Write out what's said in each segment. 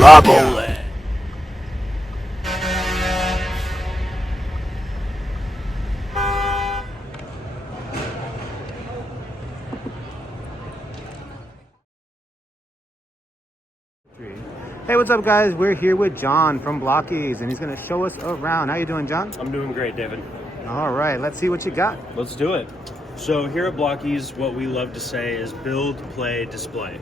Trouble. Hey, what's up, guys? We're here with John from Blokees, and he's going to show us around. How you doing, John? I'm doing great, David. All right, let's see what you got. Let's do it. So here at Blokees, what we love to say is build, play, display.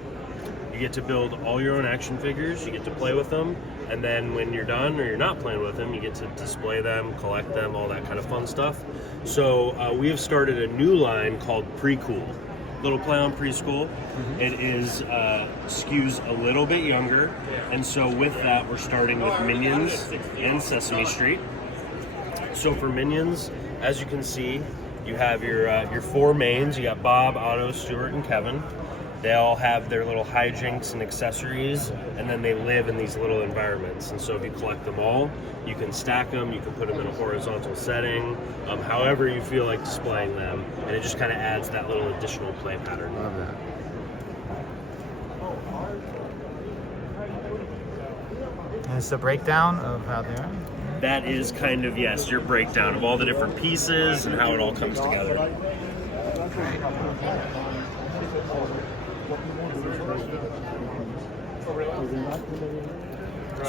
You get to build all your own action figures, you get to play with them, and then when you're done or you're not playing with them, you get to display them, collect them, all that kind of fun stuff. So we have started a new line called Pre-Cool. Little play on preschool. It is skews a little bit younger, and so with that we're starting with Minions and Sesame Street. So for Minions, as you can see, you have your four mains. You got Bob, Otto, Stuart, and Kevin. They all have their little hijinks and accessories, and then they live in these little environments. And so if you collect them all, you can stack them, you can put them in a horizontal setting, however you feel like displaying them, and it just kind of adds that little additional play pattern. Love that. And it's the breakdown of how they are? That is kind of, yes, your breakdown of all the different pieces and how it all comes together.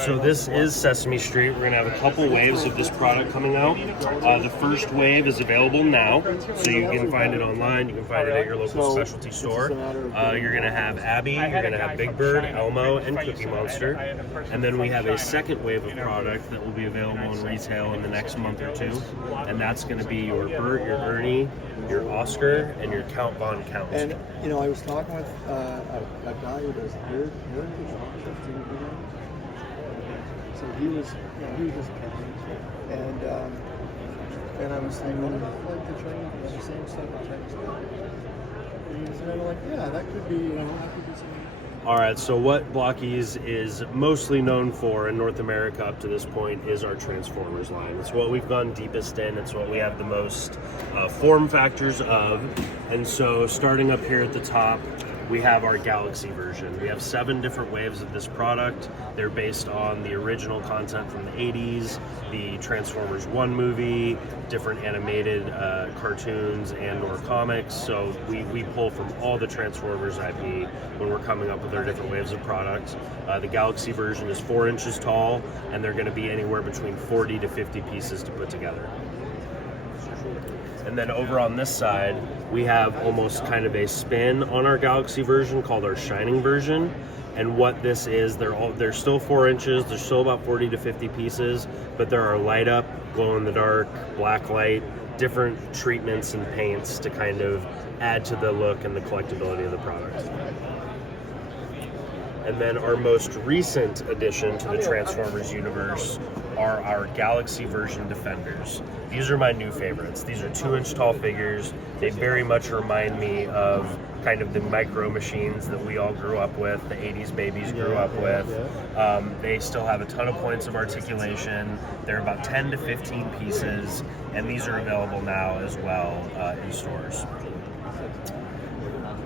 So this is Sesame Street. We're going to have a couple waves of this product coming out. The first wave is available now, so you can find it online. You can find it at your local specialty store. You're going to have Abby, you're going to have Big Bird, Elmo, and Cookie Monster. And then we have a second wave of product that will be available in retail in the next month or two. And that's going to be your Bert, your Ernie, your Oscar, and your Count Von Count. And, you know, I was talking with a guy who does hair so he was just and I was saying, well, like the Chinese, the same stuff the Chinese do. And he was like, yeah, that could be, that could be something. All right, so what Blokees is mostly known for in North America up to this point is our Transformers line. It's what we've gone deepest in. It's what we have the most form factors of. And so starting up here at the top, we have our Galaxy version. We have 7 different waves of this product. They're based on the original content from the 80s, the Transformers 1 movie, different animated cartoons and or comics. So we pull from all the Transformers IP when we're coming up with our different waves of product. The Galaxy version is 4 inches tall, and they're gonna be anywhere between 40 to 50 pieces to put together. And then over on this side, we have almost kind of a spin on our Galaxy version called our Shining version. And what this is, they're still 4 inches, they're still about 40 to 50 pieces, but there are light up, glow in the dark, black light, different treatments and paints to kind of add to the look and the collectability of the product. And then our most recent addition to the Transformers universe are our Galaxy version Defenders. These are my new favorites. These are 2-inch tall figures. They very much remind me of kind of the micro machines that we all grew up with, the 80s babies grew up with. They still have a ton of points of articulation. They're about 10 to 15 pieces, and these are available now as well in stores.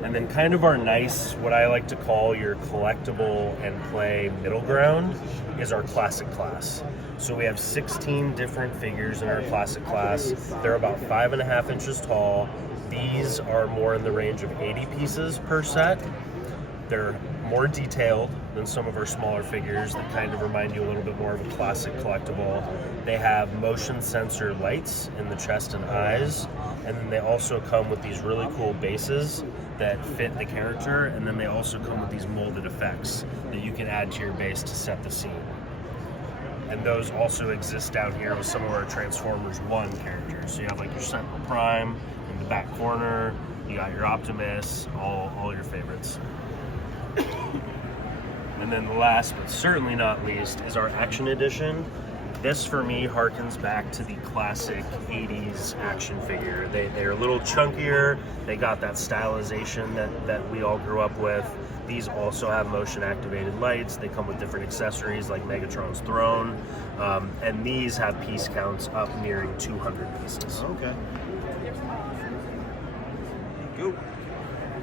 And then kind of our nice, what I like to call your collectible and play middle ground, is our classic class. So we have 16 different figures in our classic class. They're about 5.5 inches tall. These are more in the range of 80 pieces per set. They're more detailed than some of our smaller figures that kind of remind you a little bit more of a classic collectible. They have motion sensor lights in the chest and eyes, and then they also come with these really cool bases that fit the character, and then they also come with these molded effects that you can add to your base to set the scene. And those also exist down here with some of our Transformers 1 characters. So you have like your Sentinel Prime in the back corner, you got your Optimus, all your favorites. And then the last but certainly not least is our Action Edition. This for me harkens back to the classic 80s action figure. They're a little chunkier, they got that stylization that we all grew up with. These also have motion activated lights. They come with different accessories like Megatron's throne. And these have piece counts up nearing 200 pieces. Okay. Go.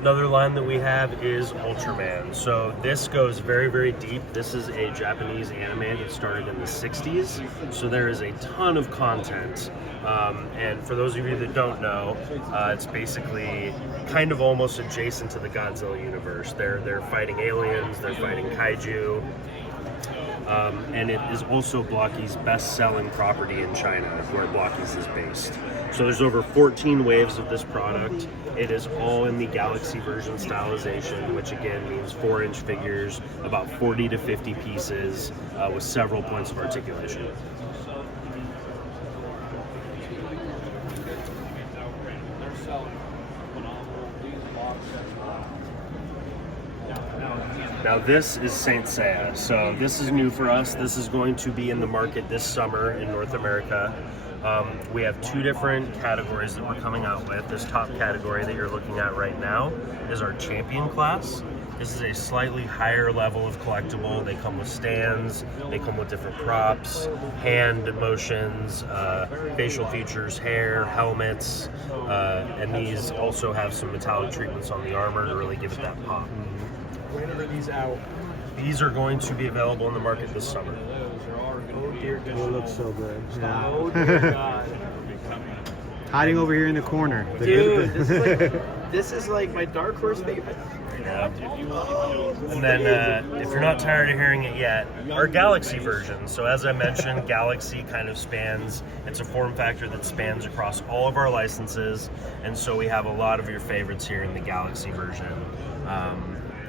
Another line that we have is Ultraman. So this goes very, very deep. This is a Japanese anime that started in the 60s. So there is a ton of content. And for those of you that don't know, it's basically kind of almost adjacent to the Godzilla universe. They're fighting aliens, they're fighting kaiju. And it is also Blokees' best-selling property in China, where Blokees is based. So there's over 14 waves of this product. It is all in the Galaxy version stylization, which again means 4-inch figures, about 40 to 50 pieces, with several points of articulation. Now this is Saint Seiya, so this is new for us. This is going to be in the market this summer in North America. We have 2 different categories that we're coming out with. This top category that you're looking at right now is our champion class. This is a slightly higher level of collectible. They come with stands, they come with different props, hand motions, facial features, hair, helmets, and these also have some metallic treatments on the armor to really give it that pop. When are these out? These are going to be available in the market this summer. Oh dear God. It looks so good. Yeah. Oh dear God. Hiding over here in the corner. Dude, this is like my dark horse favorite. Yeah. And then, if you're not tired of hearing it yet, our Galaxy version. So as I mentioned, Galaxy kind of spans, it's a form factor that spans across all of our licenses. And so we have a lot of your favorites here in the Galaxy version.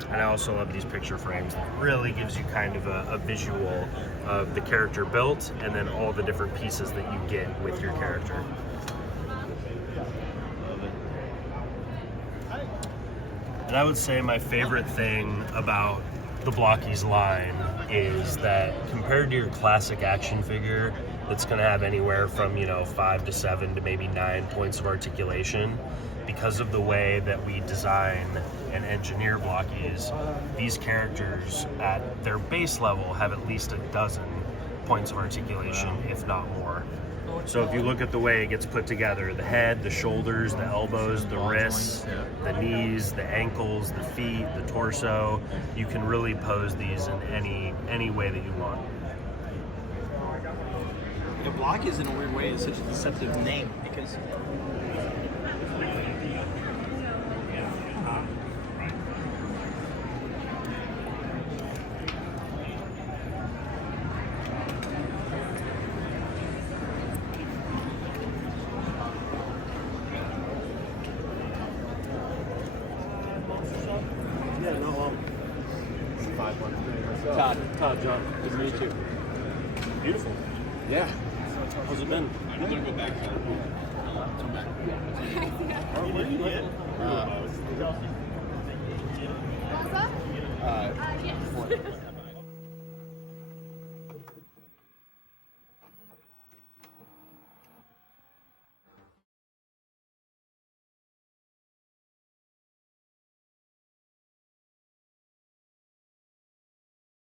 And I also love these picture frames that really gives you kind of a visual of the character built and then all the different pieces that you get with your character. And I would say my favorite thing about the Blokees line is that compared to your classic action figure that's going to have anywhere from 5 to 7 to maybe 9 points of articulation, because of the way that we design and engineer Blokees, these characters at their base level have at least a dozen points of articulation, if not more. So if you look at the way it gets put together, the head, the shoulders, the elbows, the wrists, the knees, the ankles, the feet, the torso, you can really pose these in any way that you want. Yeah, Blokees in a weird way is such a deceptive name because Todd, John, good to meet you. Beautiful. Yeah. How's it been? I'm gonna go back. Come back. Where are you living? Yes.